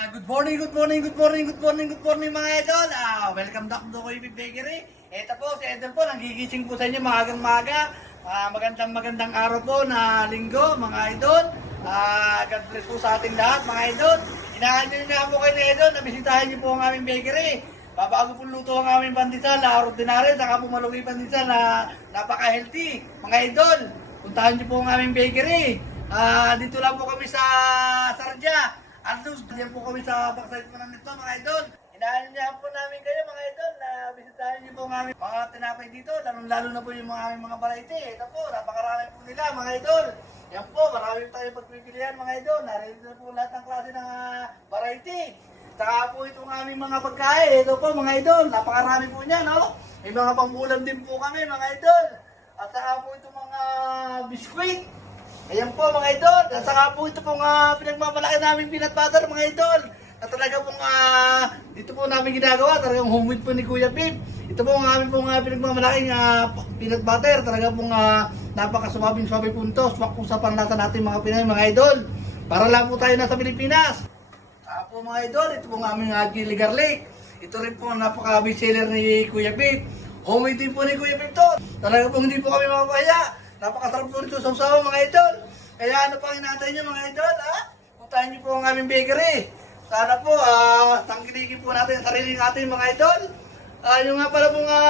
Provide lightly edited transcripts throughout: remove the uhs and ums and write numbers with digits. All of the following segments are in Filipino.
Good morning, good morning, good morning, good morning, good morning mga idol. Welcome back to Kuya Bakery. Ito po, si Idol po, nanggigising po sa inyo magang-maga. Magandang araw po na linggo mga idol. God bless po sa ating lahat mga idol. Inaanyo na po kayo ni Idol, nabisitahin niyo po ang aming bakery. Babago po luto ang aming pandesal na ordinary, saka po malungi pandesal na napaka-healthy mga idol. Puntahan niyo po ang aming bakery. Dito lang po kami sa Sarja. Diyan po kami sa backside po ng nito mga idol. Inaanyahan po namin kayo mga idol na bisitahin niyo po ang aming mga tinapay dito. Lalo na po yung mga aming mga variety. Ito po, napakarami po nila mga idol. Yan po, marami tayong pagpipilian mga idol. Narito na po lahat ng klase ng variety. Saka po itong aming mga pagkain. Ito po mga idol, napakarami po niya, no? May mga pangulam din po kami mga idol. At saka po itong mga biskuit. Ayan po mga idol, at saka po ito pong pinagmamalaki namin peanut butter mga idol. At talaga pong dito po namin ginagawa, talagang homemade po ni Kuya Pip. Ito po ang aming pong pinagmamalaking peanut butter, talaga pong napakaswabing-swabe po ito. Swak po sa panlasa natin mga Pinay mga idol. Para lang po tayo nasa Pilipinas. Saka po mga idol, ito pong aming chili garlic. Ito rin po ang napaka-best seller ni Kuya Pip. Homemade din po ni Kuya Pip to. Talaga pong hindi po kami mapapaya. Napakasarap po nito sa usawa mga idol. Kaya ano pang hinatay nyo mga idol, puntahan nyo po ang aming bakery. Sana po, tangkilikin po natin ang sarili natin mga idol. Yung nga pala po mga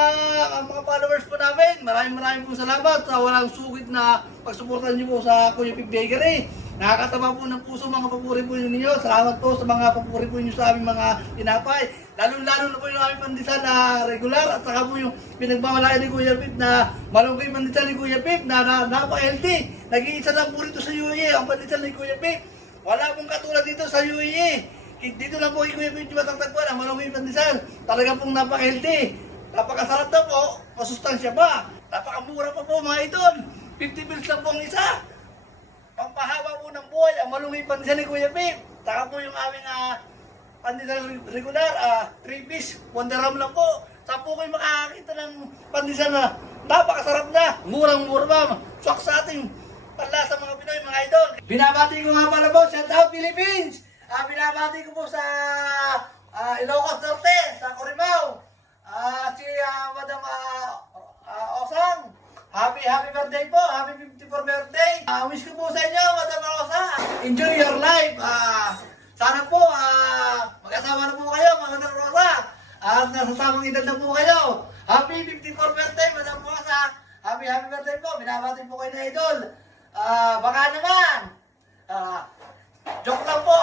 followers po namin, maraming po salamat sa walang sugit na pagsuportan nyo po sa Kuya Pip Bakery. Nakakataba po ng puso mga papuri po ninyo. Salamat po sa mga papuri po ninyo sa aming mga tinapay. Lalo na po yung aming pandesal na regular at saka po yung pinagmamalaki ni Kuya Pip na malunggay pandesal ni Kuya Pip na napaka-healthy. Nag-iisa lang po rito sa UAE ang pandesal ni Kuya Pip. Wala pong katulad dito sa UAE. Dito lang po kay Kuya Pip matagtagpuan ang malunggay pandesal. Talaga pong napaka-healthy. Napakasarap na po, masustansya pa. Napakamura pa po mga idol. 50 bills lang po ang isa. Pampahaba po ng buhay ang malunggay pandesal ni Kuya Pip. Saka po yung aming pandesal regular, 3 piece, 1 dirham lang po. Saan po kayo makakakita ng pandesal na napakasarap na, murang-mura pa. Swak sa ating panlasa mga Pinoy, mga idol. Binabati ko nga pala po, shout out Philippines! Binabati ko po sa Ilocos Norte, sa Corimao. Si Madam Osang. Happy birthday po, happy 54th birthday. Wish ko po sa inyo, Madam Rosa. Enjoy your life. Sana po, mag-asawa na po kayo, Madam Rosa. At nasa tamang edad na po kayo. Happy 54th birthday, Madam Rosa. Happy birthday po. Binabati po kayo na idol. Baka naman. Joke lang po.